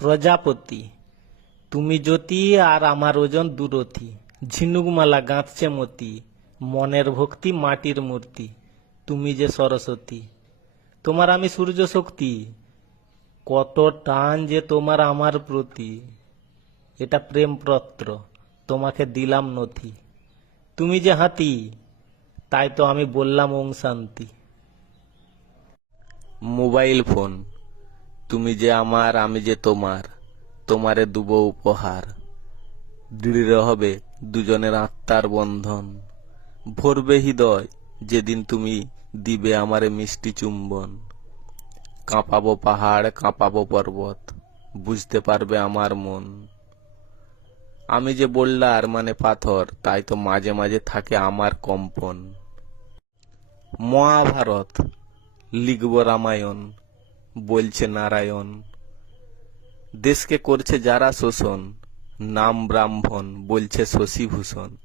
প্রজাপতি, তুমি জ্যোতি আর আমার ওজন দূরতি। ঝিনুকমালা গাঁথছে মতি, মনের ভক্তি মাটির মূর্তি। তুমি যে সরস্বতী, তোমার আমি সূর্য শক্তি। কত টান যে তোমার আমার প্রতি। এটা প্রেমপত্র, তোমাকে দিলাম নথি। তুমি যে হাতি, তাই তো আমি বললাম ওং শান্তি। মোবাইল ফোন, তুমি যে আমার আমি যে তোমার, তোমারে দুব উপহার। দৃঢ় হবে দুজনের আত্মার বন্ধন। ভরবে হৃদয় যেদিন তুমি দিবে আমারে মিষ্টি চুম্বন। কাঁপাবো পাহাড় কাঁপাবো পর্বত, বুঝতে পারবে আমার মন। আমি যে বোল্ডার মানে পাথর, তাই তো মাঝে মাঝে থাকে আমার কম্পন। মহাভারত, লিখব রামায়ণ, বলছে নারায়ণ। দেশকে করছে যারা শোষণ, নাম ব্রাহ্মণ বলছে শশীভূষণ।